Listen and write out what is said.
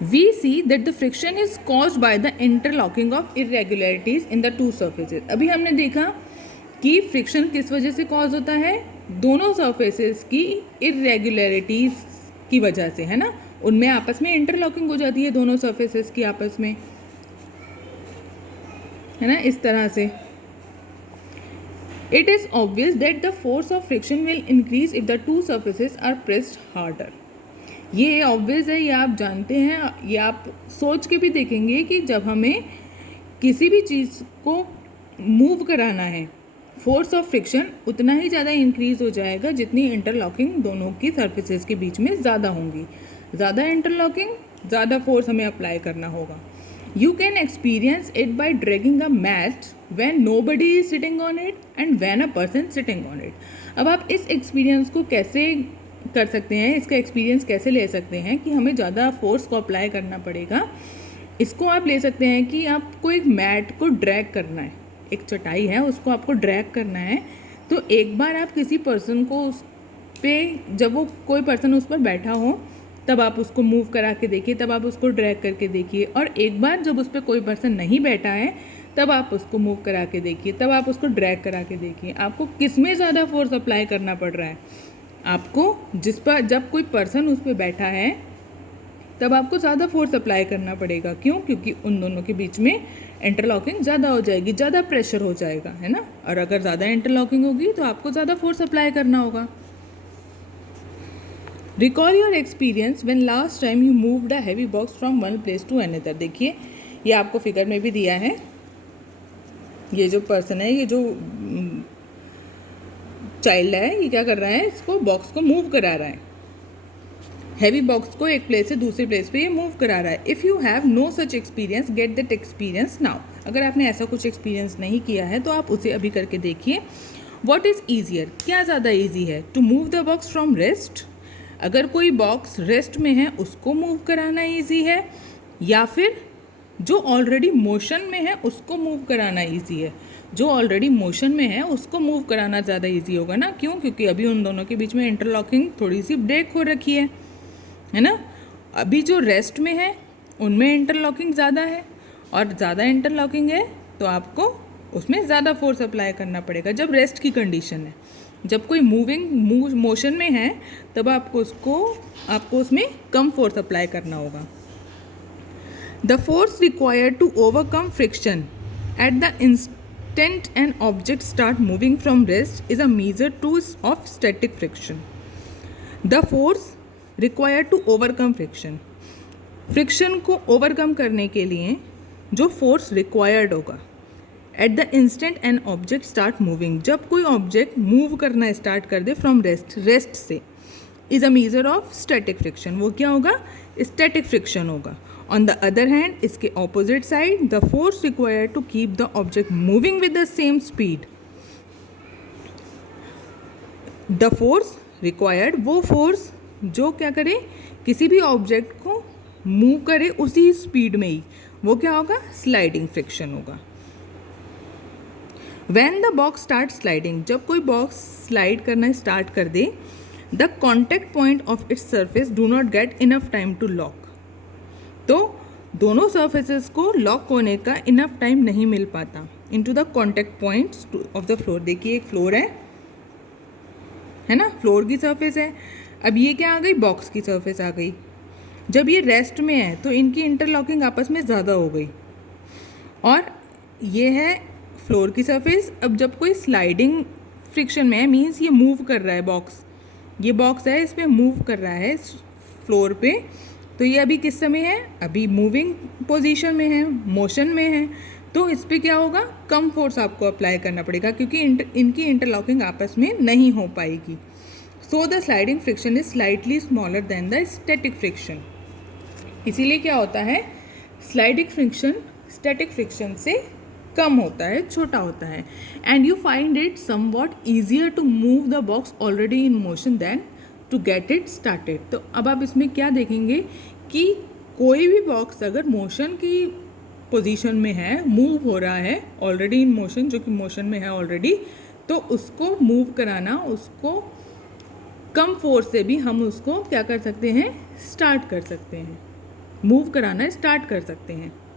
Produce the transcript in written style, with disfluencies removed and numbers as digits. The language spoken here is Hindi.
we see that the friction is caused by the interlocking of irregularities in the two surfaces. अभी हमने देखा कि फ्रिक्शन किस वजह से कॉज होता है, दोनों सर्फेसेस की इरेगुलरिटीज की वजह से, है ना, उनमें आपस में इंटरलॉकिंग हो जाती है दोनों सर्फेसेस की आपस में, है ना, इस तरह से. It is obvious that the force of friction will increase if the two surfaces are pressed harder. ये ऑब्वियस है, ये आप जानते हैं, ये आप सोच के भी देखेंगे कि जब हमें किसी भी चीज़ को मूव कराना है, फोर्स ऑफ फ्रिक्शन उतना ही ज़्यादा इंक्रीज हो जाएगा जितनी इंटरलॉकिंग दोनों की सर्फेसेस के बीच में ज़्यादा होंगी. ज़्यादा इंटरलॉकिंग, ज़्यादा फोर्स हमें अप्लाई करना होगा. You can experience it by dragging a mat when nobody is sitting on it and when a person sitting on it. अब आप इस एक्सपीरियंस को कैसे कर सकते हैं, इसका एक्सपीरियंस कैसे ले सकते हैं कि हमें ज़्यादा फोर्स को अप्लाई करना पड़ेगा. इसको आप ले सकते हैं कि आपको एक मैट को ड्रैग करना है, एक चटाई है उसको आपको ड्रैग करना है. तो एक बार आप किसी पर्सन को उस पर, जब वो कोई पर्सन उस पर बैठा हो तब आप उसको मूव करा के देखिए, तब आप उसको ड्रैग करके देखिए. और एक बार जब उस पर कोई पर्सन नहीं बैठा है तब आप उसको मूव करा के देखिए, तब आप उसको ड्रैग करा के देखिए. आपको किस में ज़्यादा फोर्स अप्लाई करना पड़ रहा है? आपको जिस पर, जब कोई पर्सन उस पर बैठा है तब आपको ज़्यादा फोर्स अप्लाई करना पड़ेगा. क्यों? क्योंकि उन दोनों के बीच में इंटरलॉकिंग ज़्यादा हो जाएगी, ज़्यादा प्रेशर हो जाएगा, है ना. और अगर ज़्यादा इंटरलॉकिंग होगी तो आपको ज़्यादा फोर्स अप्लाई करना होगा. Recall your experience when last time you moved a heavy box from one place to another. देखिए ये आपको फिगर में भी दिया है. ये जो पर्सन है, ये जो चाइल्ड है, ये क्या कर रहा है, इसको बॉक्स को मूव करा रहा है, हैवी बॉक्स को एक प्लेस से दूसरे प्लेस पे ये मूव करा रहा है. If you have no such experience, get that experience now. अगर आपने ऐसा कुछ एक्सपीरियंस नहीं किया है तो आप उसे अभी करके देखिए. व्हाट इज़ ईजियर, क्या ज़्यादा ईजी है, to move the box from rest, अगर कोई बॉक्स रेस्ट में है उसको मूव कराना ईजी है, या फिर जो ऑलरेडी मोशन में है उसको मूव कराना ईजी है? जो ऑलरेडी मोशन में है उसको मूव कराना ज़्यादा ईजी होगा ना. क्यों? क्योंकि अभी उन दोनों के बीच में इंटरलॉकिंग थोड़ी सी ब्रेक हो रखी है ना. अभी जो रेस्ट में है उनमें इंटरलॉकिंग ज़्यादा है, और ज़्यादा इंटरलॉकिंग है तो आपको उसमें ज़्यादा फोर्स अप्लाई करना पड़ेगा जब रेस्ट की कंडीशन है. जब कोई मोशन में है तब आपको उसमें कम फोर्स अप्लाई करना होगा. The force required to overcome friction at the instant an object start moving from rest is a measure to of static friction. The force required to overcome friction, friction को ओवरकम करने के लिए जो फोर्स रिक्वायर्ड होगा at the instant an object start moving, जब कोई ऑब्जेक्ट मूव करना स्टार्ट कर दे फ्रॉम रेस्ट से, is a measure of static friction. वो क्या होगा? स्टैटिक फ्रिक्शन होगा. ऑन द अदर हैंड, इसके opposite side, the force required to keep the object moving with the same speed, the force required, वो फोर्स जो क्या करे, किसी भी ऑब्जेक्ट को मूव करे उसी स्पीड में ही, वो क्या होगा? स्लाइडिंग फ्रिक्शन होगा. When the box start sliding, जब कोई बॉक्स स्लाइड करना स्टार्ट कर दे, the contact point of its surface do not get enough time to lock. तो दोनों सर्फेसेस को लॉक होने का इनफ टाइम नहीं मिल पाता into the contact points of the floor. देखिए एक फ्लोर है ना, फ्लोर की सरफेस है. अब ये क्या आ गई? बॉक्स की सरफेस आ गई. जब ये रेस्ट में है तो इनकी इंटरलॉकिंग आपस में ज़्यादा हो गई, और ये है फ्लोर की सरफेस. अब जब कोई स्लाइडिंग फ्रिक्शन में है, मीन्स ये मूव कर रहा है बॉक्स, ये बॉक्स है इस पर मूव कर रहा है फ्लोर पे, तो ये अभी किस समय है? अभी मूविंग पोजीशन में है, मोशन में है. तो इस पर क्या होगा? कम फोर्स आपको अप्लाई करना पड़ेगा क्योंकि इनकी इंटरलॉकिंग आपस में नहीं हो पाएगी. So the sliding friction is slightly smaller than the static friction. इसीलिए क्या होता है? स्लाइडिंग फ्रिक्शन स्टैटिक फ्रिक्शन से कम होता है, छोटा होता है. And you find it somewhat easier to move the box already in motion than to get it started. तो अब आप इसमें क्या देखेंगे कि कोई भी बॉक्स अगर मोशन की पोजीशन में है, मूव हो रहा है ऑलरेडी इन मोशन, जो कि मोशन में है ऑलरेडी, तो उसको मूव कराना, उसको कम फोर्स से भी हम उसको क्या कर सकते हैं? स्टार्ट कर सकते हैं. मूव कराना स्टार्ट कर सकते हैं।